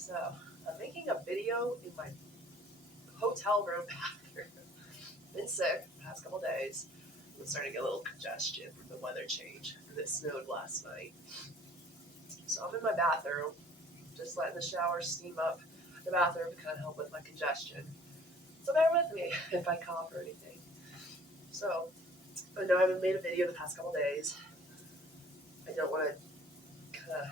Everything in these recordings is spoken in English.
So I'm making a video in my hotel room bathroom. Been sick the past couple days. I'm starting to get a little congestion from the weather change because it snowed last night. So I'm in my bathroom, just letting the shower steam up the bathroom to kind of help with my congestion. So bear with me if I cough or anything. So I know I haven't made a video the past couple days. I don't want to kind of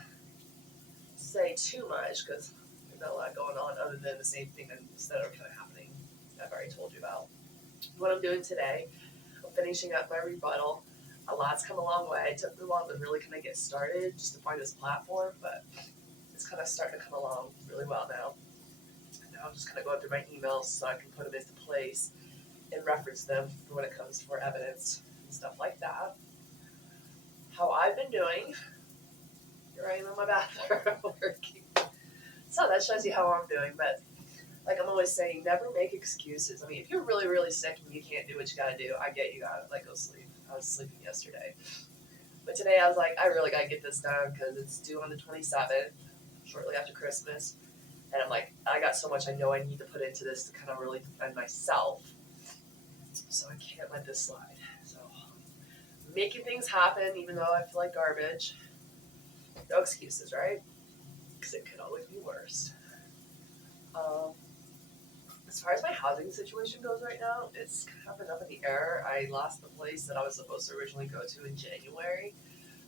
say too much because there's not a lot going on other than the same things that are kind of happening that I've already told you about. What I'm doing today, I'm finishing up my rebuttal. A lot's come a long way. It took me a while to really kind of get started just to find this platform, but it's kind of starting to come along really well now. And now I'm just kind of going through my emails so I can put them into place and reference them for when it comes for evidence and stuff like that. How I've been doing, here I am in my bathroom working. So that shows you how I'm doing, but like I'm always saying, never make excuses. I mean, if you're really, really sick and you can't do what you gotta do, I get you gotta like go sleep. I was sleeping yesterday. But today I was like, I really gotta get this done because it's due on the 27th, shortly after Christmas. And I'm like, I got so much I know I need to put into this to kind of really defend myself. So I can't let this slide. So making things happen, even though I feel like garbage. No excuses, right? Because it could always be worse. Um, as far as my housing situation goes right now, it's kind of up in the air. I lost the place that I was supposed to originally go to in January.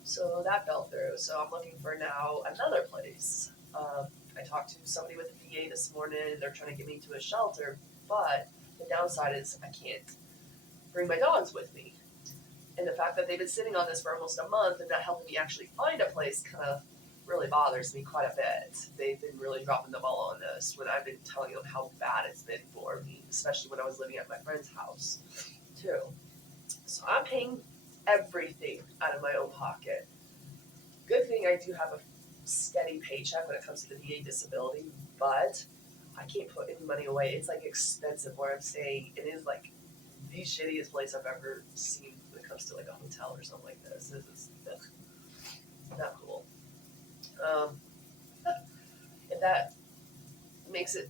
So that fell through. So I'm looking for now another place. I talked to somebody with the VA this morning. They're trying to get me to a shelter, but the downside is I can't bring my dogs with me. And the fact that they've been sitting on this for almost a month and not helping me actually find a place kind of really bothers me quite a bit. They've been really dropping the ball on this when I've been telling them how bad it's been for me, especially when I was living at my friend's house, too. So I'm paying everything out of my own pocket. Good thing I do have a steady paycheck when it comes to the VA disability, but I can't put any money away. It's like expensive where I'm staying. It is like the shittiest place I've ever seen when it comes to like a hotel or something like this. This is not cool. Um, if that makes it,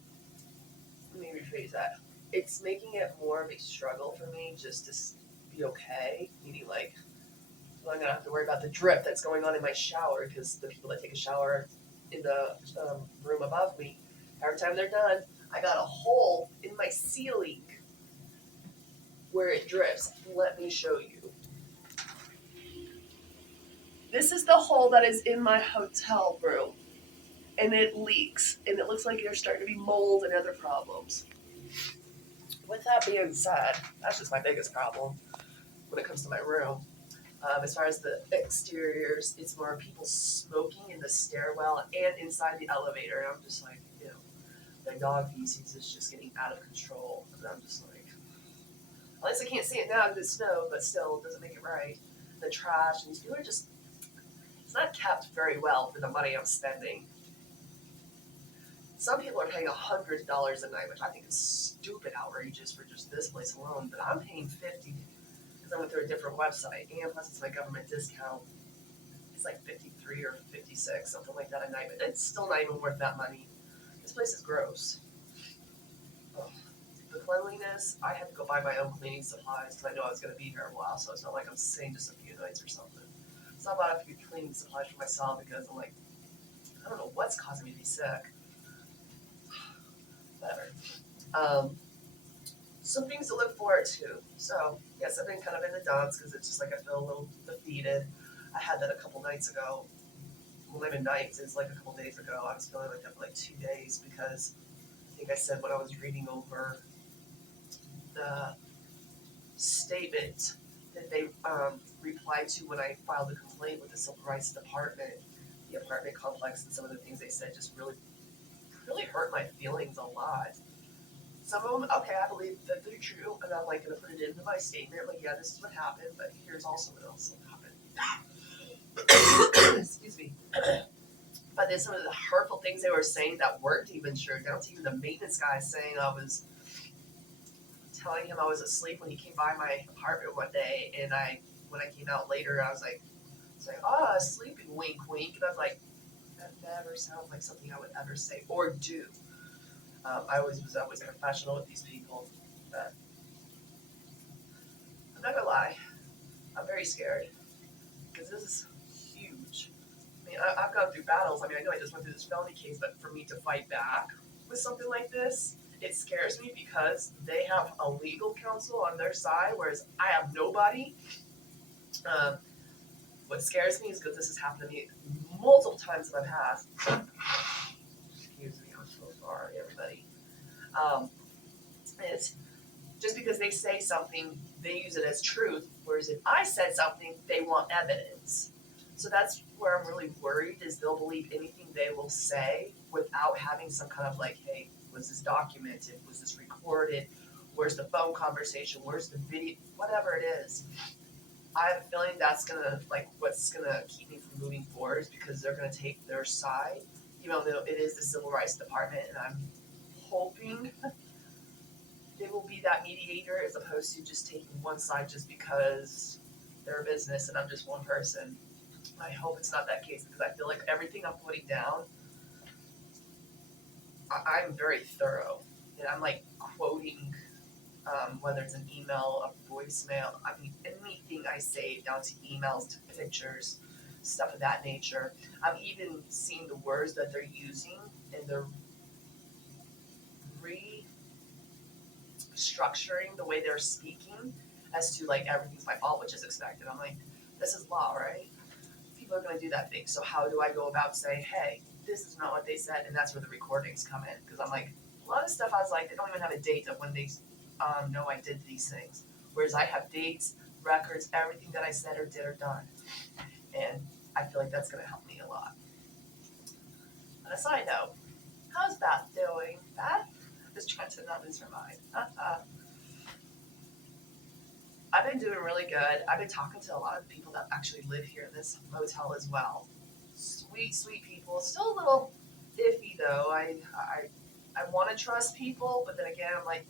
let me rephrase that. It's making it more of a struggle for me just to be okay, meaning like I'm gonna have to worry about the drip that's going on in my shower because the people that take a shower in the room above me, every time they're done, I got a hole in my ceiling where it drips. Let me show you. This is the hole that is in my hotel room, and it leaks, and it looks like there's starting to be mold and other problems. With that being said, that's just my biggest problem when it comes to my room. As far as the exteriors, it's more people smoking in the stairwell and inside the elevator. And I'm just like, the dog feces is just getting out of control. And I'm just like, at least I can't see it now because it's snow, but still, it doesn't make it right. The trash, and these people are just, it's not kept very well for the money I'm spending. Some people are paying $100 a night, which I think is stupid outrageous for just this place alone, but I'm paying $50 because I went through a different website, and plus it's my government discount. It's like 53 or 56, something like that a night, but it's still not even worth that money. This place is gross. Ugh. The cleanliness, I had to go buy my own cleaning supplies because I know I was going to be here a while, so it's not like I'm staying just a few nights or something. So I bought a few cleaning supplies for myself because I'm like, I don't know what's causing me to be sick. Whatever. Some things to look forward to. So, yes, I've been kind of in the dumps because it's just like I feel a little defeated. I had that a couple nights ago. Well, not even nights, it's like a couple days ago. I was feeling like that for like 2 days because I think I said when I was reading over the statement that they replied to when I filed a complaint with the Civil Rights Department, the apartment complex, and some of the things they said just really, really hurt my feelings a lot. Some of them, okay, I believe that they're true, and I'm like going to put it into my statement. Like, yeah, this is what happened, but here's also what else happened. Excuse me. But then some of the hurtful things they were saying that weren't even true, down to even the maintenance guy saying I was telling him I was asleep when he came by my apartment one day, and when I came out later, I was like, oh, sleeping, wink, wink, and I was like, That never sounds like something I would ever say or do. I was always professional with these people, but I'm not gonna lie, I'm very scared because this is huge. I mean, I've gone through battles. I mean, I know I just went through this felony case, but for me to fight back with something like this, it scares me because they have a legal counsel on their side, whereas I have nobody. Um, what scares me is because this has happened to me multiple times in the past. Excuse me, I'm so sorry, everybody. Um, it's just because they say something, they use it as truth, whereas if I said something, they want evidence. So that's where I'm really worried is they'll believe anything they will say without having some kind of like, hey, was this documented? Was this recorded? Where's the phone conversation? Where's the video? Whatever it is. I have a feeling that's gonna like what's gonna keep me from moving forward is because they're gonna take their side, even though it is the Civil Rights Department, and I'm hoping they will be that mediator as opposed to just taking one side just because they're a business and I'm just one person. I hope it's not that case because I feel like everything I'm putting down, I'm very thorough. And I'm like quoting, whether it's an email, a voicemail, I mean, anything I say down to emails, to pictures, stuff of that nature. I've even seen the words that they're using and they're restructuring the way they're speaking as to like everything's my fault, which is expected. I'm like, this is law, right? People are going to do that thing. So how do I go about saying, hey, this is not what they said, and that's where the recordings come in? Because I'm like, a lot of stuff I was like, they don't even have a date of when they know I did these things. Whereas I have dates, records, everything that I said or did or done, and I feel like that's going to help me a lot. On a side note, how's Beth doing? Beth? Just trying to not lose her mind. I've been doing really good. I've been talking to a lot of people that actually live here in this motel as well. Sweet, sweet people. Still a little iffy though. I want to trust people, but then again, I'm like,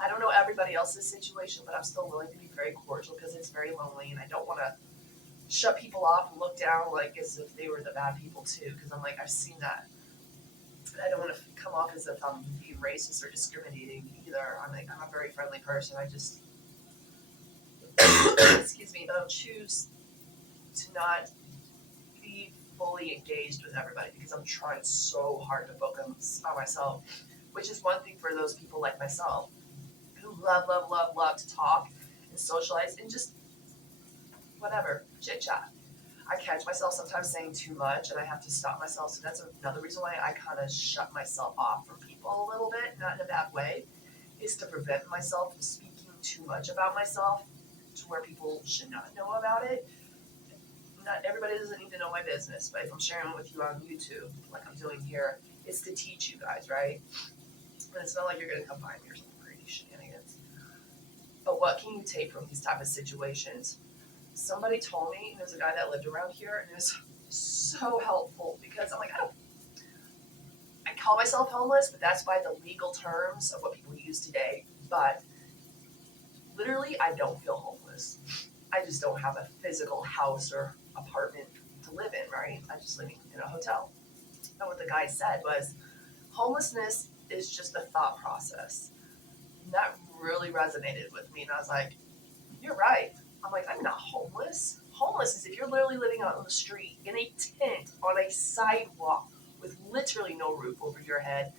I don't know everybody else's situation, but I'm still willing to be very cordial because it's very lonely, and I don't want to shut people off and look down like as if they were the bad people too. Because I'm like, I've seen that. I don't want to come off as if I'm being racist or discriminating either. I'm like, I'm a very friendly person. I just excuse me, but I'll choose to not be fully engaged with everybody because I'm trying so hard to focus on myself, which is one thing for those people like myself who love, love, love, love to talk and socialize and just whatever, chit chat. I catch myself sometimes saying too much and I have to stop myself. So that's another reason why I kind of shut myself off from people a little bit, not in a bad way, is to prevent myself from speaking too much about myself to where people should not know about it. Not everybody doesn't need to know my business, but if I'm sharing it with you on YouTube, like I'm doing here, it's to teach you guys, right? And it's not like you're going to come find me or some crazy shenanigans. But what can you take from these type of situations? Somebody told me, there's a guy that lived around here, and it was so helpful because I'm like, I call myself homeless, but that's by the legal terms of what people use today. But literally, I don't feel homeless. I just don't have a physical house or apartment to live in, right? I'm just living in a hotel. And what the guy said was, homelessness is just a thought process. And that really resonated with me. And I was like, you're right. I'm like, I'm not homeless. Homeless is if you're literally living out on the street in a tent on a sidewalk with literally no roof over your head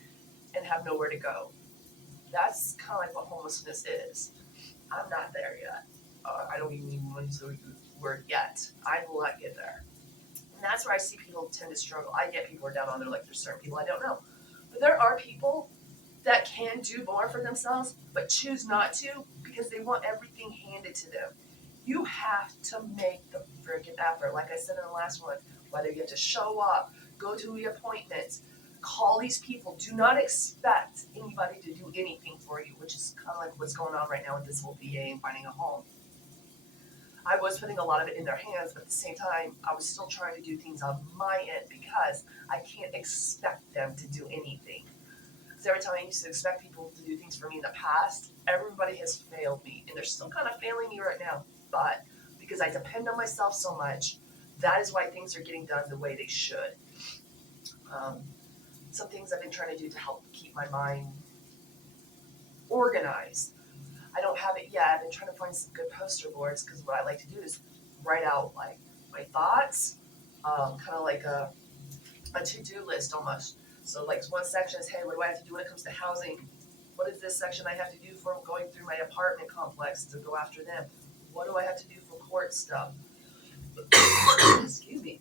and have nowhere to go. That's kind of like what homelessness is. I'm not there yet. I don't even use the word yet. I will not get there. And that's where I see people tend to struggle. I get people are down on there like there's certain people I don't know. But there are people that can do more for themselves but choose not to because they want everything handed to them. You have to make the freaking effort. Like I said in the last one, whether you have to show up, go to the appointments, call these people. Do not expect anybody to do anything for you, which is kind of like what's going on right now with this whole VA and finding a home. I was putting a lot of it in their hands, but at the same time, I was still trying to do things on my end because I can't expect them to do anything. Because every time I used to expect people to do things for me in the past, everybody has failed me, and they're still kind of failing me right now. But because I depend on myself so much, that is why things are getting done the way they should. Some things I've been trying to do to help keep my mind organized. I don't have it yet. I've been trying to find some good poster boards because what I like to do is write out like my thoughts, kind of like a to-do list almost. So like one section is, hey, what do I have to do when it comes to housing? What is this section I have to do for going through my apartment complex to go after them? What do I have to do for court stuff? Excuse me.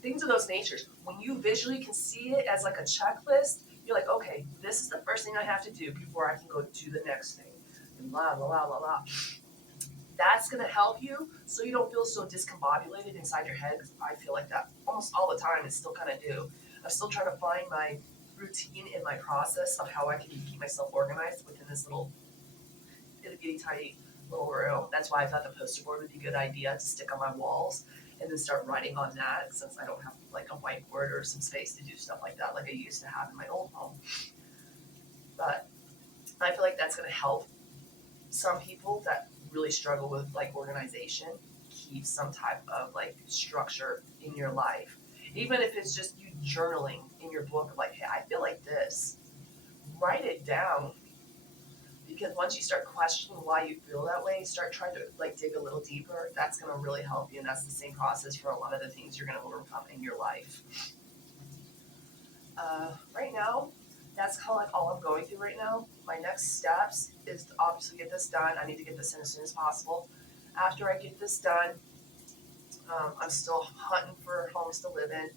Things of those natures. When you visually can see it as like a checklist, you're like, okay, this is the first thing I have to do before I can go do the next thing. And blah, blah, blah, blah, blah. That's going to help you so you don't feel so discombobulated inside your head. Because I feel like that almost all the time and still kind of do. I'm still trying to find my routine and my process of how I can keep myself organized within this little itty tiny little room. That's why I thought the poster board would be a good idea to stick on my walls and then start writing on that since I don't have like a whiteboard or some space to do stuff like that like I used to have in my old home. But I feel like that's going to help some people that really struggle with like organization keep some type of like structure in your life. Even if it's just you journaling in your book of like, hey, I feel like this. Write it down. Because once you start questioning why you feel that way, start trying to like dig a little deeper. That's going to really help you, and that's the same process for a lot of the things you're going to overcome in your life. Right now, that's kind of like all I'm going through right now. My next steps is to obviously get this done. I need to get this in as soon as possible. After I get this done, I'm still hunting for homes to live in.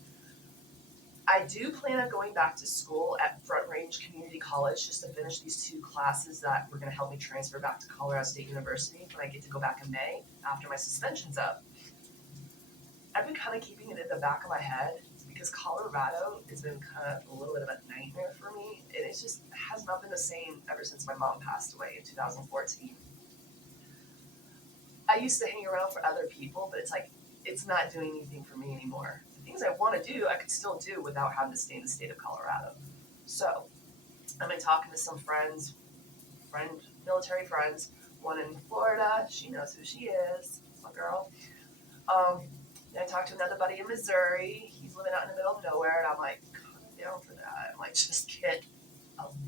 I do plan on going back to school at Front Range Community College just to finish these 2 classes that were going to help me transfer back to Colorado State University when I get to go back in May after my suspension's up. I've been kind of keeping it in the back of my head because Colorado has been kind of a little bit of a nightmare for me, and it just has not been the same ever since my mom passed away in 2014. I used to hang around for other people, but it's like it's not doing anything for me anymore. The things I want to do, I could still do without having to stay in the state of Colorado. So I've been talking to some military friends, one in Florida, she knows who she is, my girl. And I talked to another buddy in Missouri, he's living out in the middle of nowhere, and I'm like, calm down for that. I'm like, just get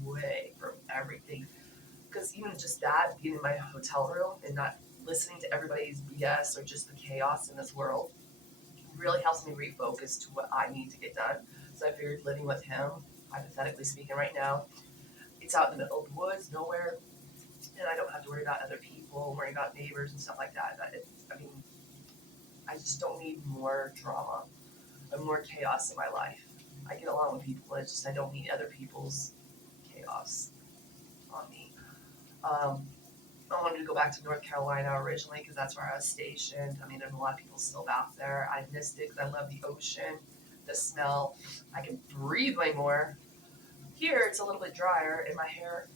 away from everything. Because even just that, being in my hotel room and not listening to everybody's BS or just the chaos in this world really helps me refocus to what I need to get done. So I figured living with him, hypothetically speaking right now, it's out in the middle of the woods, nowhere, and I don't have to worry about other people, worry about neighbors and stuff like that. I just don't need more drama and more chaos in my life. I get along with people, it's just I don't need other people's chaos on me. I wanted to go back to North Carolina originally because that's where I was stationed. I mean, there's a lot of people still back there. I missed it because I love the ocean, the smell. I can breathe way more. Here, it's a little bit drier, and my hair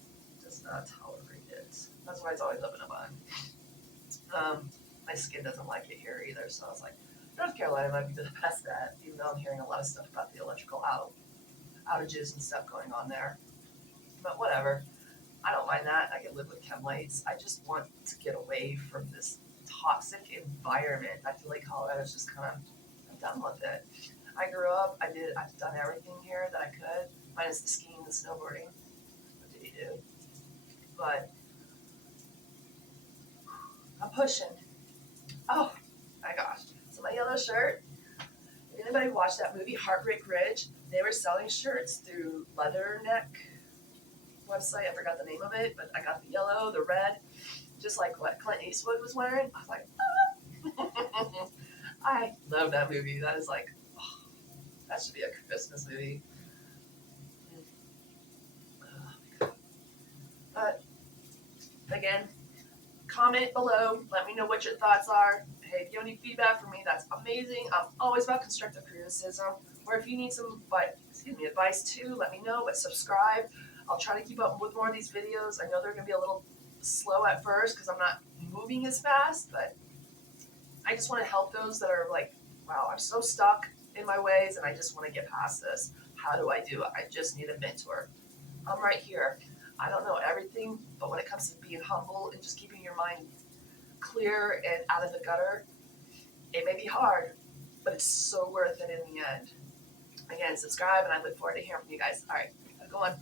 does not tolerate it. That's why it's always up in a bun. My skin doesn't like it here either, so I was like, North Carolina might be the best bet, even though I'm hearing a lot of stuff about the electrical outages and stuff going on there. But whatever. I don't mind that. I can live with chem lights. I just want to get away from this toxic environment. I feel like Colorado's just kind of, I'm done with it. I grew up, I've done everything here that I could, minus the skiing and the snowboarding. What did you do? But I'm pushing. Oh my gosh. So my yellow shirt, if anybody watched that movie, Heartbreak Ridge, they were selling shirts through Leatherneck website. I forgot the name of it, but I got the yellow, the red, just like what Clint Eastwood was wearing. I was like, ah. I love that movie. That is like, oh, that should be a Christmas movie. But again, comment below. Let me know what your thoughts are. Hey, if you have any feedback for me, that's amazing. I'm always about constructive criticism. Or if you need some advice too, let me know. But subscribe. I'll try to keep up with more of these videos. I know they're going to be a little slow at first because I'm not moving as fast, but I just want to help those that are like, wow, I'm so stuck in my ways and I just want to get past this. How do I do it? I just need a mentor. I'm right here. I don't know everything, but when it comes to being humble and just keeping your mind clear and out of the gutter, It may be hard, but it's so worth it in the end. Again, subscribe, and I look forward to hearing from you guys. All right, gotta go on.